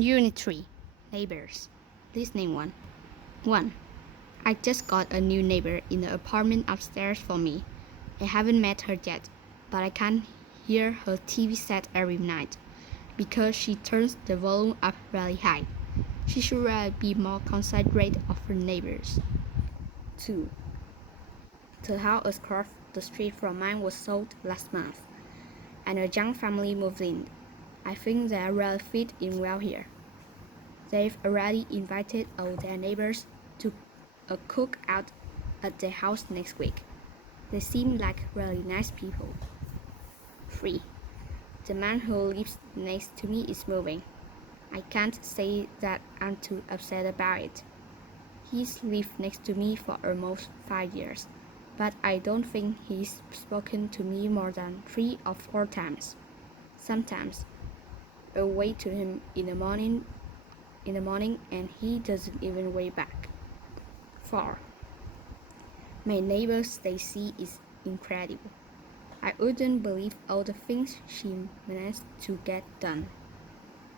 Unit 3. Neighbors. Listening 1. 1. I just got a new neighbor in the apartment upstairs for me. I haven't met her yet, but I can hear her TV set every night because she turns the volume up really high. She should really be more considerate of her neighbors. 2. The house across the street from mine was sold last month, and a young family moved in. I think they really fit in well here. They've already invited all their neighbors to a cookout at their house next week. They seem like really nice people. 3. The man who lives next to me is moving. I can't say that I'm too upset about it. He's lived next to me for almost 5 years, but I don't think he's spoken to me more than 3 or 4 times. Sometimes I'll wait to him in the morning and he doesn't even wait back. 4. My neighbor Stacy is incredible. I wouldn't believe all the things she managed to get done.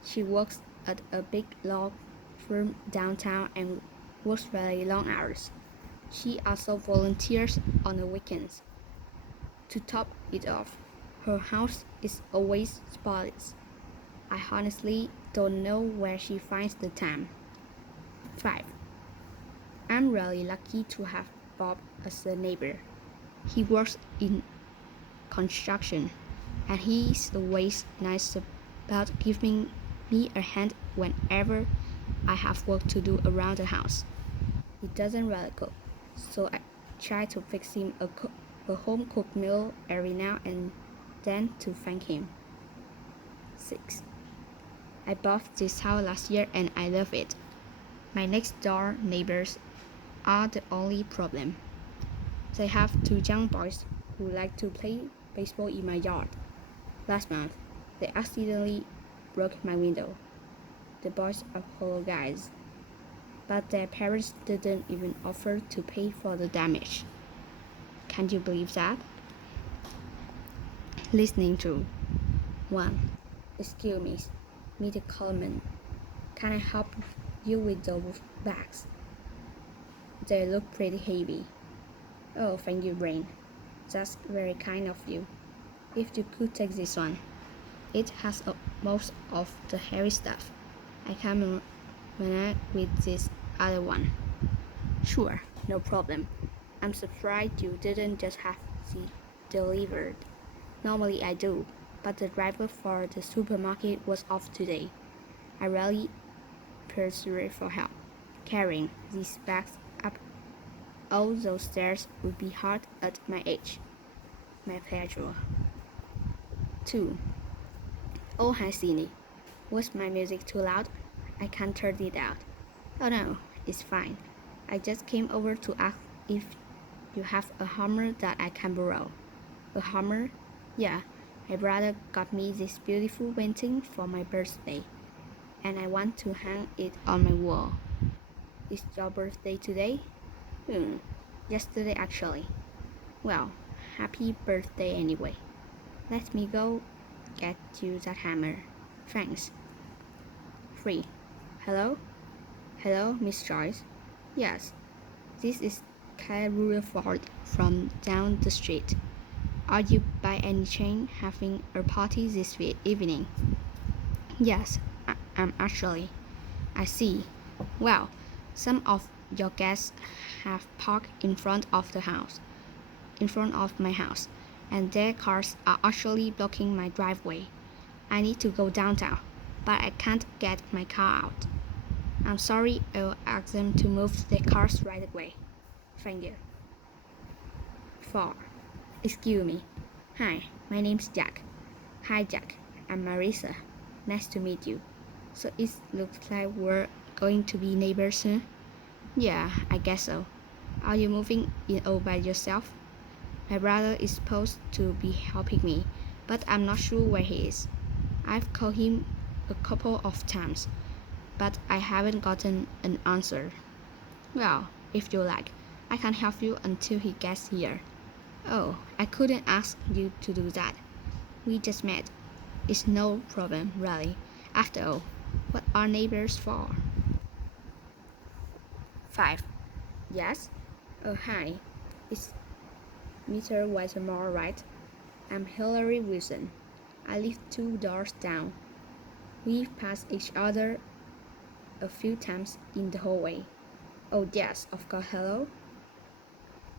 She works at a big law firm downtown and works really long hours. She also volunteers on the weekends. To top it off, her house is always spotless. I honestly don't know where she finds the time. 5. I'm really lucky to have Bob as a neighbor. He works in construction, and he's always nice about giving me a hand whenever I have work to do around the house. He doesn't really cook, so I try to fix him a home-cooked meal every now and then to thank him. 6. I bought this house last year and I love it. My next-door neighbors are the only problem. They have 2 young boys who like to play baseball in my yard. Last month, they accidentally broke my window. The boys apologized, but their parents didn't even offer to pay for the damage. Can you believe that? Listening to 1. Excuse me, Mr. Coleman. Can I help you with those bags? They look pretty heavy. Oh, thank you, Brain. That's very kind of you. If you could take this one. It has most of the heavy stuff. I can manage with this other one. Sure, no problem. I'm surprised you didn't just have it delivered. Normally I do, but the driver for the supermarket was off today. I really persevered for help. Carrying these bags up all those stairs would be hard at my age. My pleasure. 2. Oh, hi Cindy. Was my music too loud? I can't turn it out. Oh no, it's fine. I just came over to ask if you have a hammer that I can borrow. A hammer? Yeah, my brother got me this beautiful painting for my birthday, and I want to hang it on my wall. Is your birthday today? Yesterday actually. Well, happy birthday anyway. Let me go get you that hammer. Thanks. 3. Hello? Hello, Miss Joyce? Yes, this is Kyle Rutherford from down the street. Are you by any chance having a party this evening? Yes, I'm actually. I see. Well, some of your guests have parked in front of my house, and their cars are actually blocking my driveway. I need to go downtown, but I can't get my car out. I'm sorry, I'll ask them to move their cars right away. Thank you. 4. Excuse me. Hi, my name's Jack. Hi, Jack. I'm Marissa. Nice to meet you. So it looks like we're going to be neighbors soon? Yeah, I guess so. Are you moving in all by yourself? My brother is supposed to be helping me, but I'm not sure where he is. I've called him a couple of times, but I haven't gotten an answer. Well, if you like, I can help you until he gets here. Oh, I couldn't ask you to do that. We just met. It's no problem, really. After all, What are neighbors for? 5. Yes? Oh, hi. It's Mr. Whittemore, right? I'm Hillary Wilson. I live 2 doors down. We've passed each other a few times in the hallway. Oh, yes, of course, hello.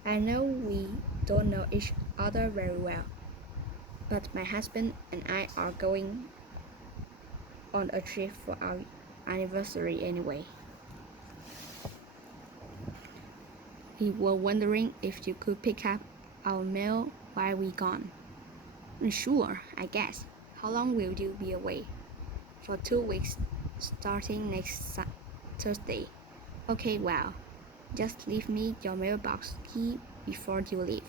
I know we don't know each other very well, but my husband and I are going on a trip for our anniversary anyway. We were wondering if you could pick up our mail while we're gone. Sure, I guess. How long will you be away? For 2 weeks, starting next Thursday. Okay, well, just leave me your mailbox key before you leave.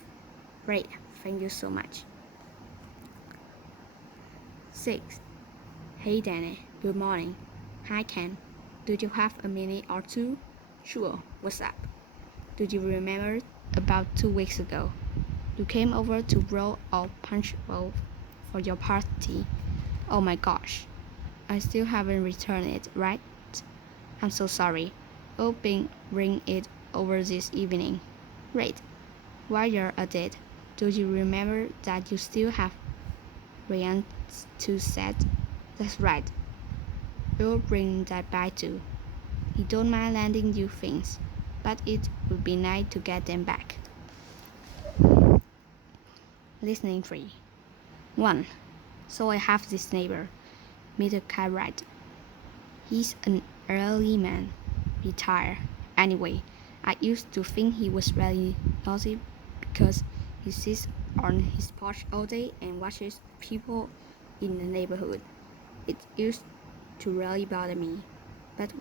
Great, thank you so much. 6. Hey Danny, good morning. Hi Ken, do you have a minute or two? Sure, what's up? Do you remember about 2 weeks ago? You came over to roll our punch bowl for your party. Oh my gosh, I still haven't returned it, right? I'm so sorry. I'll bring it over this evening. Great. While you're at it, do you remember that you still have Ryan to set? That's right. We'll bring that back too. He don't mind lending you things, but it would be nice to get them back. Listening 3. 1. So I have this neighbor, Mr. Cartwright. He's an elderly man, retired. Anyway, I used to think he was really naughty because he sits on his porch all day and watches people in the neighborhood. It used to really bother me. But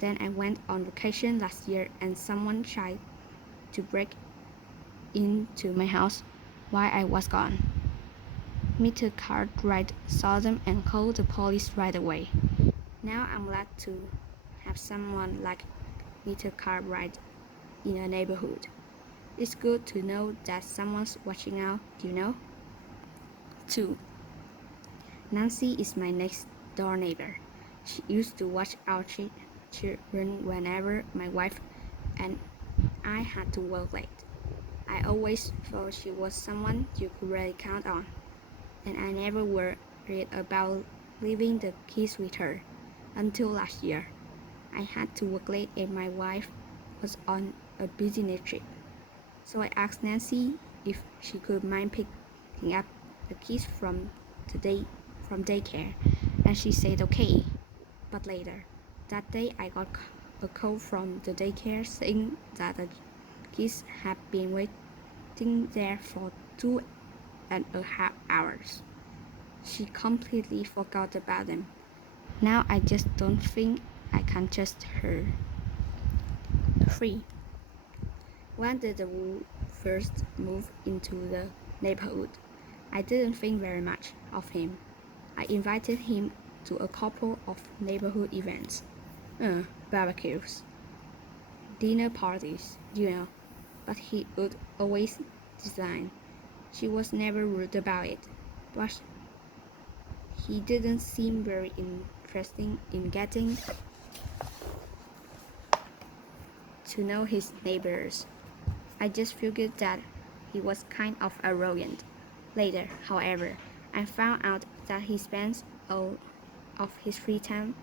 then I went on vacation last year and someone tried to break into my house while I was gone. Mr. Cartwright saw them and called the police right away. Now I'm glad to have someone like Mr. Cartwright in a neighborhood. It's good to know that someone's watching out, you know? 2. Nancy is my next door neighbor. She used to watch our children whenever my wife and I had to work late. I always thought she was someone you could really count on, and I never worried about leaving the kids with her until last year. I had to work late and my wife was on a business trip. So I asked Nancy if she could mind picking up the kids from daycare, and she said okay. But later that day I got a call from the daycare saying that the kids had been waiting there for 2.5 hours. She completely forgot about them. Now I just don't think I can trust her. 3. When did the Wu first move into the neighborhood, I didn't think very much of him. I invited him to a couple of neighborhood events. Barbecues, dinner parties, but he would always decline. She was never rude about it, but he didn't seem very interested in getting to know his neighbors. I just figured that he was kind of arrogant. Later, however, I found out that he spends all of his free time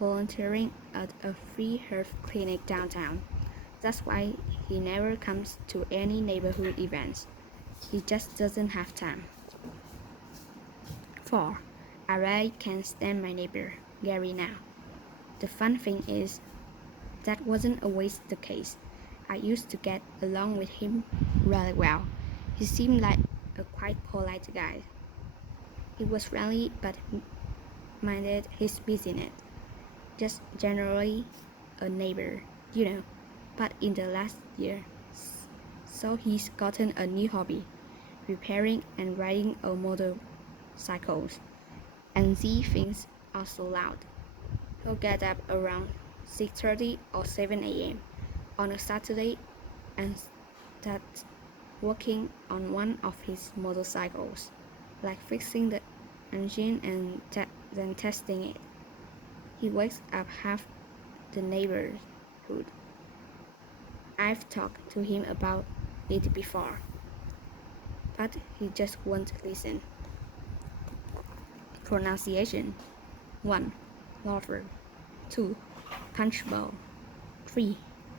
volunteering at a free health clinic downtown. That's why he never comes to any neighborhood events. He just doesn't have time. 4. I really can't stand my neighbor, Gary, now. The fun thing is, that wasn't always the case. I used to get along with him really well. He seemed like a quite polite guy. He was friendly but minded his business. Just generally a neighbor, But in the last year, so he's gotten a new hobby, repairing and riding a motorcycles. And these things are so loud. He'll get up around 6:30 or 7 a.m. on a Saturday and start working on one of his motorcycles, like fixing the engine and then testing it. He wakes up half the neighborhood. I've talked to him about it before, but he just won't listen. Pronunciation 1. Lover 2. Punch bowl 3.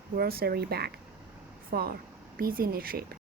Grocery bag 4. Business trip